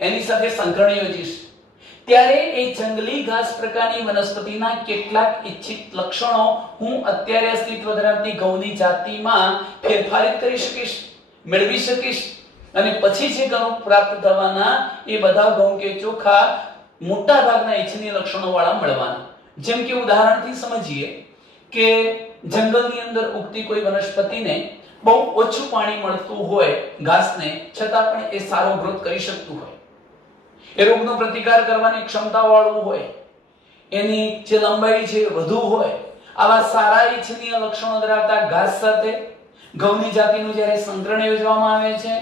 એની સાથે સંકરણ યોજીશ, ત્યારે એ જંગલી ઘાસ પ્રકારની વનસ્પતિના કેટલાક ઈચ્છિત લક્ષણો હું અત્યારે અસ્તિત્વ ધરાવતી ઘઉંની જાતિમાં ફેરફારિત કરી શકીશ, મેળવી શકીશ, અને પછી જે ઘઉં પ્રાપ્ત થવાના એ બધા ઘઉં કે ચોખા મોટા ભાગના ઈચ્છનીય લક્ષણો વાળા મળવાના. જેમ કે ઉદાહરણથી સમજીએ કે જંગલની અંદર ઉગતી કોઈ વનસ્પતિને બહુ ઓછું પાણી મળતું હોય ઘાસને, છતાં પણ એ સારો ગ્રોથ કરી શકતું હોય, એ રોગનો પ્રતિકાર કરવાની ક્ષમતા વાળું હોય, એની જે લંબાઈ છે વધુ હોય, આવા સારા ઈચ્છનીય લક્ષણો ધરાવતા ઘાસ સાથે ઘઉંની જાતિનું જ્યારે સંકરણ યોજવામાં આવે છે,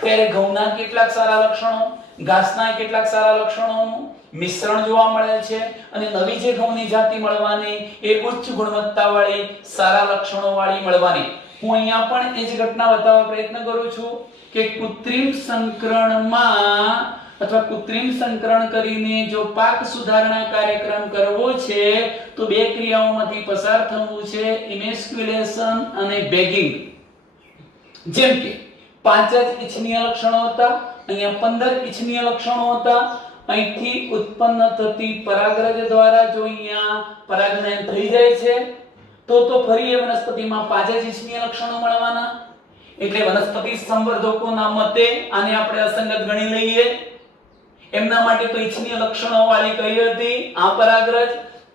ત્યારે ઘઉંના કેટલાક સારા લક્ષણો, ઘાસના કેટલાક સારા લક્ષણોનું મિશ્રણ જોવા મળે છે, અને નવી જે ઘઉંની જાતિ મળવાની એ ઉચ્ચ ગુણવત્તાવાળી સારા લક્ષણોવાળી મળવાની. હું અહીંયા પણ એ જ ઘટના બતાવવા પ્રયત્ન કરું છું કે કૃત્રિમ સંકરણમાં અથવા કૃત્રિમ સંકરણ કરીને જો પાક સુધારણા કાર્યક્રમ કરવો છે તો બે ક્રિયાઓમાંથી પસાર થવું છે, ઇમેસ્ક્યુલેશન અને બેગિંગ. જેમ કે 5 જ ઈચ્છનીય લક્ષણો હતા, અહીંયા 15 ઈચ્છનીય લક્ષણો હતા. અહીંથી ઉત્પન્ન થતી પરાગરજ દ્વારા જો અહીંયા પરાગનયન થઈ જાય છે તો ફરી એ વનસ્પતિમાં 5 જ ઈચ્છનીય લક્ષણો મળવાના. એટલે વનસ્પતિ સંવર્ધકોના મતે આને આપણે અસંગત ગણી લઈએ. એમના માટે તો ઈચ્છનીય લક્ષણો વાળી કઈ હતી આ પરાગરજ.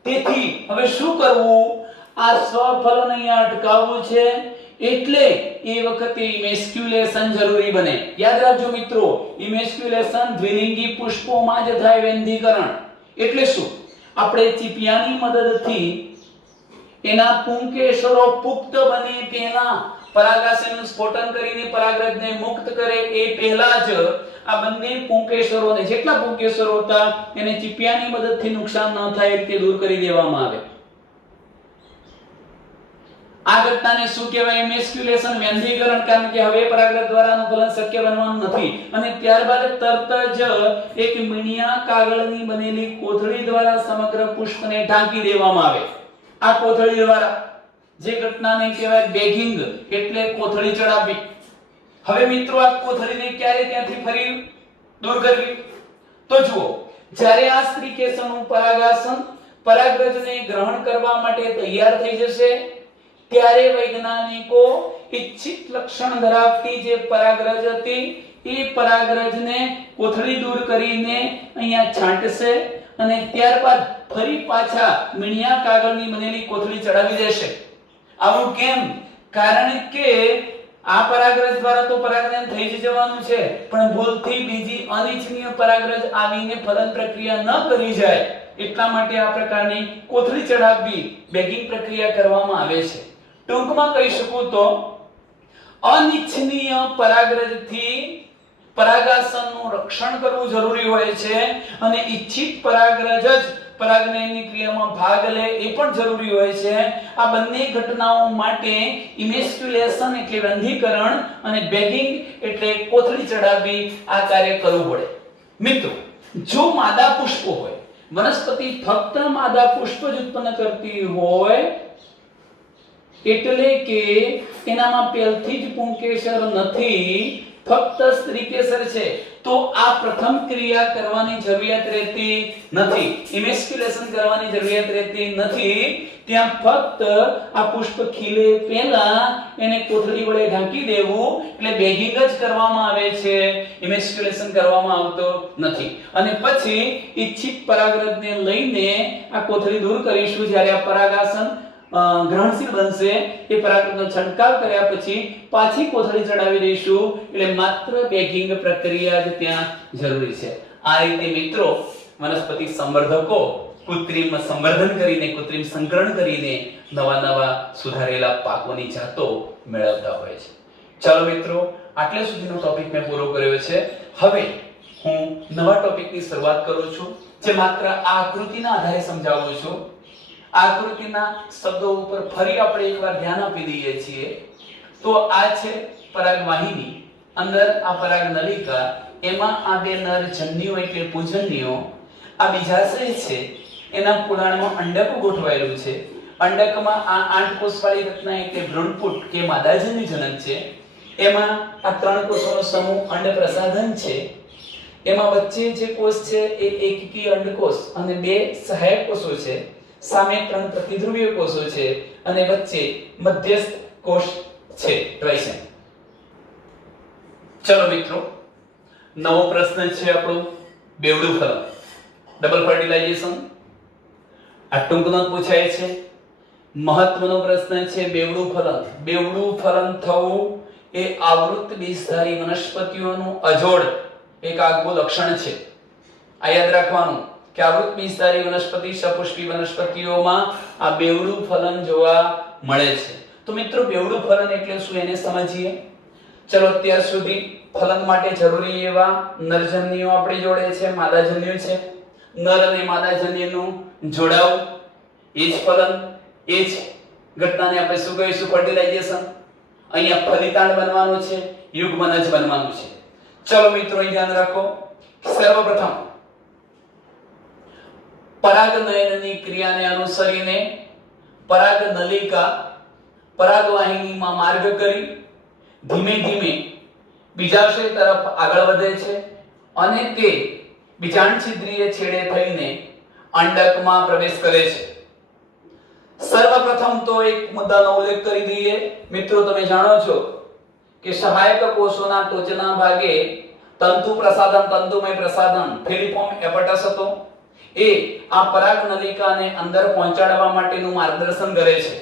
તેથી હવે શું કરવું, આ સ્વફલન અહીંયા અટકાવવું છે, એટલે એ વખતે ઇમેસ્ક્યુલેશન જરૂરી બને. યાદ રાખજો મિત્રો, ઇમેસ્ક્યુલેશન દ્વિલિંગી પુષ્પોમાં જ થાય વેંધીકરણ. એટલે શું, આપણે ચીપિયાની મદદથી એના પુંકેસરો પુખ્ત બને પહેલા પરાગાશયનું સ્ફોટન કરીને પરાગરજને મુક્ત કરે એ પહેલા જ આ બંને પુંકેસરોને, જેટલા પુંકેસરો હતા એને ચીપિયાની મદદથી નુકસાન ન થાય એ રીતે દૂર કરી દેવામાં આવે. આ ઘટનાને શું કહેવાય, ઇમેસ્ક્યુલેશન, વેંધીકરણ. કારણ કે હવે પરાગરજ દ્વારાનું ફલન શક્ય બનવાનું નથી, અને ત્યારબાદ તરત જ એક મીણિયા કાગળની બનેલી કોથળી દ્વારા સમગ્ર પુષ્પને ઢાંકી દેવામાં આવે. આ કોથળી દ્વારા જે ઘટનાને કહેવાય બેગિંગ, એટલે કોથળી ચડાવવી. હવે મિત્રો આ કોથળીને ક્યારે ત્યાંથી ફરી દૂર કરવી, તો જુઓ, જ્યારે આ સ્ત્રીકેસરનું પરાગાસન પરાગરજને ગ્રહણ કરવા માટે તૈયાર થઈ જશે, ત્યારે વૈજ્ઞાનિકો ઈચ્છિત લક્ષણ ધરાવતી જે પરાગરજ હતી એ પરાગરજને કોથળી દૂર કરીને અહીંયા છાંટશે, અને ત્યારબાદ ફરી પાછા મીણિયા કાગળની બનેલી કોથળી ચડાવી દેશે. આવું કેમ? કારણ કે આ પરાગરજ દ્વારા તો પરાગનયન થઈ જ જવાનું છે, પણ ભૂલથી બીજી અનિચ્છનીય પરાગરજ આવીને ફલન પ્રક્રિયા ન કરી જાય એટલા માટે આ પ્રકારની કોથળી ચડાવવી, બેગિંગ પ્રક્રિયા કરવામાં આવે છે. ટૂંકમાં કહી શકું તો અનિચ્છનીય પરાગરજથી પરાગાસનનું રક્ષણ કરવું જરૂરી હોય છે, અને ઈચ્છિત પરાગરજ જ પરાગનયનની ક્રિયામાં ભાગ લે એ પણ જરૂરી હોય છે. આ બંને ઘટનાઓ માટે ઇમેસ્ક્યુલેશન એટલે વેંધીકરણ અને બેગિંગ એટલે કોથળી ચડાવવી આ કાર્ય કરવું પડે. મિત્રો, જો માદા પુષ્પો હોય, વનસ્પતિ ફક્ત માદા પુષ્પ જ ઉત્પન્ન કરતી હોય, એટલે કે એનામાં પહેલથી જ પુંકેસર નથી, ફક્ત સ્ત્રીકેસર છે, તો આ પ્રથમ ક્રિયા કરવાની જરૂરિયાત રહેતી નથી, ઇમેસ્ક્યુલેશન કરવાની જરૂરિયાત રહેતી નથી. ત્યાં ફક્ત આ પુષ્પ ખીલે પહેલા એને કોથળી વડે ઢાંકી દેવું, એટલે બેગિંગ જ કરવામાં આવે છે, ઇમેસ્ક્યુલેશન કરવામાં આવતો નથી. અને પછી ઈચ્છિત પરાગરજને લઈને આ કોથળી દૂર કરીશું. જ્યારે આ પરાગાસન ગ્રહણશીલ બનશે એ પરાગરજનો છંટકાવ કર્યા પછી પાછી કોથળી ચડાવી દઈશું, એટલે માત્ર બેગિંગ પ્રક્રિયા જ ત્યાં જરૂરી છે. આ રીતે મિત્રો વનસ્પતિ સંવર્ધકો કૃત્રિમ સંવર્ધન કરીને, કૃત્રિમ સંકરણ કરીને નવા સુધારેલા પાકોની જાતો મેળવતા હોય છે. ચાલો મિત્રો, આટલે સુધીનો ટોપિક મેં પૂરો કર્યો છે. હવે હું નવા ટોપિકની શરૂઆત કરું છું, જે માત્ર આ આકૃતિના આધારે સમજાવું છું. આકૃતિના શબ્દો ઉપર ફરી આપણે એકવાર ધ્યાન આપી દઈએ છીએ. તો આ છે પરાગવાહિની, અંદર આ પરાગ નલિકા, એમાં આ બે નર જન્યુઓ એટલે પૂજન્યુઓ આ બીજાશય છે એના પોલાણમાં અંડક ગોઠવાયેલું છે. અંડકમાં આ 8 કોષવાળી રચના એટલે ભ્રૂણપુટ કે માદાજન્ય જનક છે. એમાં આ 3 કોષોનો સમૂહ અંડપ્રસાધન છે. એમાં વચ્ચે જે કોષ છે એ એકકીય અંડકોષ અને 2 સહાયક કોષો છે. સામે 3 પ્રતિધ્રુવીય કોષો છે અને વચ્ચે મધ્યસ્થ કોષ છે ટ્રાઇસેમ. ચલો મિત્રો, નવો પ્રશ્ન છે આપણો બેવડું ફલન, ડબલ ફર્ટિલાઇઝેશન. આ ટૂંકમાં પૂછાય છે. મહત્વનો પ્રશ્ન છે બેવડું ફલન. બેવડું ફલન થવું એ આવૃત બીજધારી વનસ્પતિઓનું અજોડ એક આગવું લક્ષણ છે. આ યાદ રાખવાનું કે આવૃત બીજધારી વનસ્પતિ સપુષ્પી વનસ્પતિઓમાં આ બેવડું ફલન જોવા મળે છે. તો મિત્રો, બેવડું ફલન એટલે શું એને સમજીએ. ચલો, અત્યાર સુધી ફલન માટે જરૂરી એવા નરજન્યુઓ આપણી જોડે છે, માદાજન્યુ છે. નર અને માદાજન્યનું જોડાવ એ જ ફલન, એ જ ઘટનાને આપણે શું કહીશું? ફર્ટિલાઇઝેશન. અહીંયા ફલિતાંડ બનવાનું છે, યુગ્મનજ બનવાનું છે. ચલો મિત્રો, અહીં ધ્યાન રાખો. સર્વપ્રથમ પરાગનયનની ક્રિયાને અનુસરીને પરાગનલિકા પરાગવાહિનીમાં માર્ગ કરી ધીમે ધીમે બીજાશય તરફ આગળ વધે છે અને તે બીજાંડછિદ્રીય છેડે થઈને અંડકમાં પ્રવેશ કરે છે. સર્વપ્રથમ તો એક મુદ્દાનો ઉલ્લેખ કરી દઈએ. મિત્રો, તમે જાણો છો કે સહાયક કોષોના ટોચના ભાગે તંતુ પ્રસાધન, તંતુમય પ્રસાધન ફિલિફોર્મ એપેટસ હતો. એ આ પરાગનલિકાને અંદર પહોંચાડવા માટેનું માર્ગદર્શન કરે છે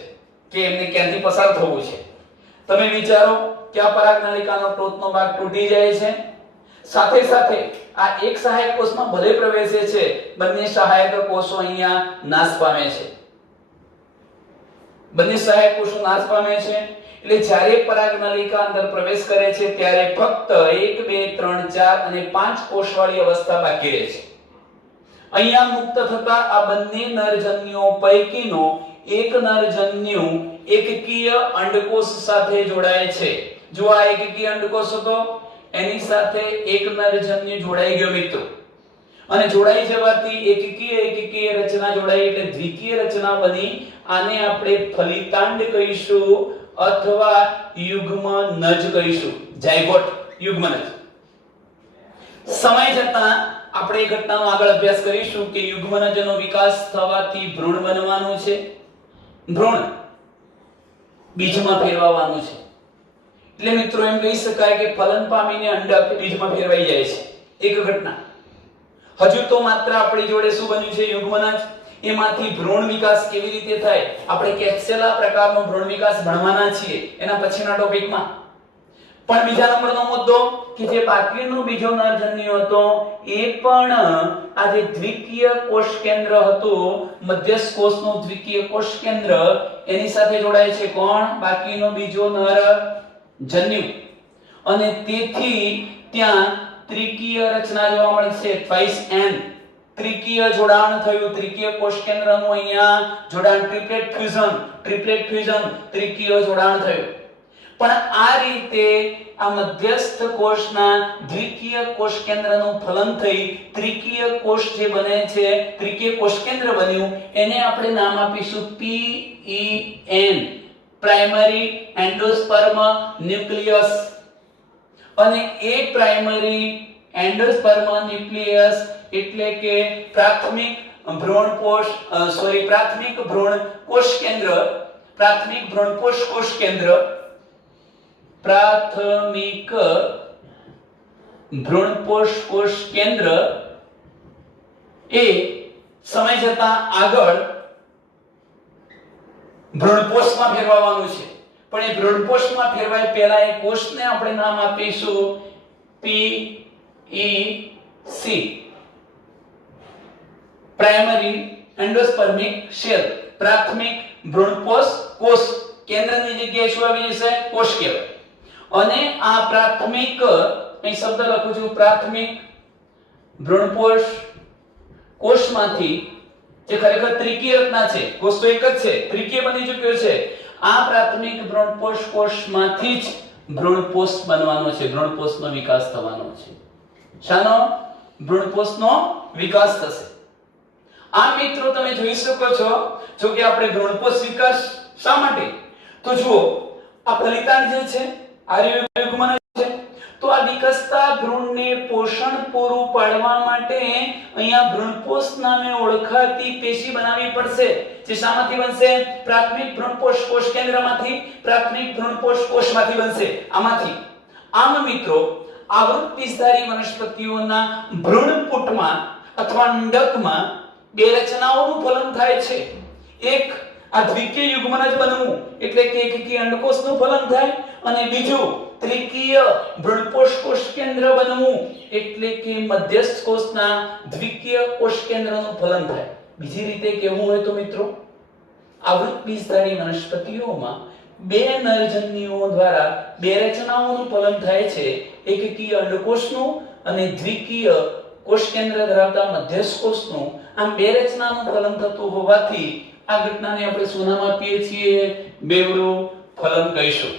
કે એમને ક્યાંથી પસાર થવું છે. તમે વિચારો કે આ પરાગનલિકાનો ટોચનો ભાગ તૂટી જાય છે, સાથે સાથે આ એક સહાયક કોષમાં ભલે પ્રવેશે છે, બંને સહાયક કોષો અહીંયા નાશ પામે છે. બંને સહાયક કોષો નાશ પામે છે. એટલે જ્યારે પરાગનલિકા અંદર પ્રવેશ કરે છે ત્યારે ફક્ત 1 2 3 4 અને 5 કોષવાળી અવસ્થા બાકી રહે છે. અહીંયા મુક્ત થતા આ બંને નરજન્યુઓ પૈકીનો એક નરજન્યુ એકકીય અંડકોષ સાથે જોડાય છે. જો આ એકકીય અંડકોષ હતો એની સાથે એક નરજન્યુ જોડાઈ ગયો મિત્રો, અને જોડાઈ જવાથી એકકીય રચના જોડાઈ એટલે દ્વિકીય રચના બની. આને આપણે ફલિતાંડ કહીશું અથવા યુગ્મનજ કહીશું, ઝાયગોટ, યુગ્મનજ. સમય જતાં આપણે એ ઘટનાનો આગળ અભ્યાસ કરીશું કે યુગ્મનજનો વિકાસ થવાથી ભ્રૂણ બનવાનું છે. ભ્રૂણ બીજમાં ફેરવવાનું છે. એટલે મિત્રો એમ કહી શકાય કે ફલન પામીને અંડક બીજમાં ફેરવાઈ જાય છે. એક ઘટના. હજુ તો માત્ર આપણી જોડે શું બન્યું છે? યુગ્મનજ. એમાંથી ભ્રૂણ વિકાસ કેવી રીતે થાય? આપણે કેપ્સેલા પ્રકારનો ભ્રૂણ વિકાસ ભણવાના છીએ એના પછીના ટોપિકમાં. પણ બીજા નંબરનો મુદ્દો કે જે બાકીનો બીજો નરજન્યુ હતો એ પણ આ જે દ્વિકીય કોષ કેન્દ્ર હતું, મધ્યસ્થ કોષનું દ્વિકીય કોષ કેન્દ્ર, એની સાથે જોડાય છે. કોણ? બાકીનો બીજો નરજન્યુ. અને તેથી ત્યાં ત્રિકીય રચના જોવા મળશે, ટ્વાઇસ એન. ત્રિકીય જોડાણ થયું. ત્રિકીય કોષ કેન્દ્રનું અહીંયા જોડાણ, ટ્રિપ્લેટ ફ્યુઝન, ત્રિકીય જોડાણ થયું. પણ આ રીતે આ મધ્યસ્થ કોષના દ્વિકીય કોષ કેન્દ્રનું ફલન થઈ ત્રિકીય કોષ જે બને છે, ત્રિકીય કોષ કેન્દ્ર બન્યું, એને આપણે નામ આપીશું PEN, પ્રાઇમરી એન્ડોસ્પર્મ ન્યુક્લિયસ. અને એ પ્રાઇમરી એન્ડોસ્પર્મ ન્યુક્લિયસ એટલે કે પ્રાથમિક ભ્રૂણ કોષ કેન્દ્ર, પ્રાથમિક ભ્રૂણપોષ કોષ કેન્દ્ર, પ્રાથમિક ભ્રૂણપોષ કોષ કેન્દ્ર એ સમય જતાં આગળ ભ્રૂણપોષમાં ફેરવવાનું છે. પણ એ ભ્રૂણપોષમાં ફેરવાય પહેલા એ કોષને આપણે નામ આપીશું PEC, પ્રાઇમરી એન્ડોસ્પર્મિક સેલ. પ્રાથમિક ભ્રૂણપોષ કોષ કેન્દ્રની જગ્યાએ શું આવી જશે? કોષ કહેવાય. અને આ પ્રાથમિક, અહીં શબ્દ લખું છું, પ્રાથમિક ભ્રૂણપોષ કોષમાંથી જે ખરેખર ત્રિકીય રચના છે, કોષ તો એક જ છે, ત્રિકીય બની ચૂક્યો છે. આ પ્રાથમિક ભ્રૂણપોષ કોષમાંથી જ ભ્રૂણપોષ બનવાનો છે, ભ્રૂણપોષનો વિકાસ થવાનો છે. શાનો? ભ્રૂણપોષનો વિકાસ થશે. આ મિત્રો તમે જોઈ શકો છો જો કે આપણે ભ્રૂણપોષ વિકાસ શા માટે? તો જુઓ આ ફલિતાંડ જે છે આર્યયુગ્મન છે, તો આ વિકસતા ભ્રૂણને પોષણ પૂરું પાડવા માટે અહીંયા ભ્રૂણપોષ નામે ઓળખાતી પેશી બનાવવી પડશે, જે શામાંથી બનશે? પ્રાથમિક ભ્રૂણપોષ કોષ કેન્દ્રમાંથી, પ્રાથમિક ભ્રૂણપોષ કોષમાંથી બનશે, આમાંથી. આમ મિત્રો આવૃત્તિધારી વનસ્પતિઓના ભ્રૂણપુટમાં અથવા અંડકમાં બે રચનાઓનું ફલન થાય છે. એક આ દ્વિકીય યુગ્મન જ બનવું એટલે કે એકકીય અંડકોષનું ફલન થાય, અને બીજું ત્રિકીય ભ્રૂણપોષ કોષ કેન્દ્ર બનવું એટલે કે મધ્યસ્થ કોષના દ્વિકીય કોષ કેન્દ્રનું ફલન થાય. બીજી રીતે કહેવું હોય તો મિત્રો આવૃત્તિધારી વનસ્પતિઓમાં બે નરજન્યુઓ દ્વારા બે રચનાઓનું ફલન થાય છે, એકકીય અંડકોષનું અને દ્વિકીય કોષ કેન્દ્ર ધરાવતા મધ્યસ્થ કોષનું. આમ બે રચનાનું ફલન થતું હોવાથી આ ઘટનાને આપણે શું નામ આપીએ છીએ? બેવડું ફલન કહીશું.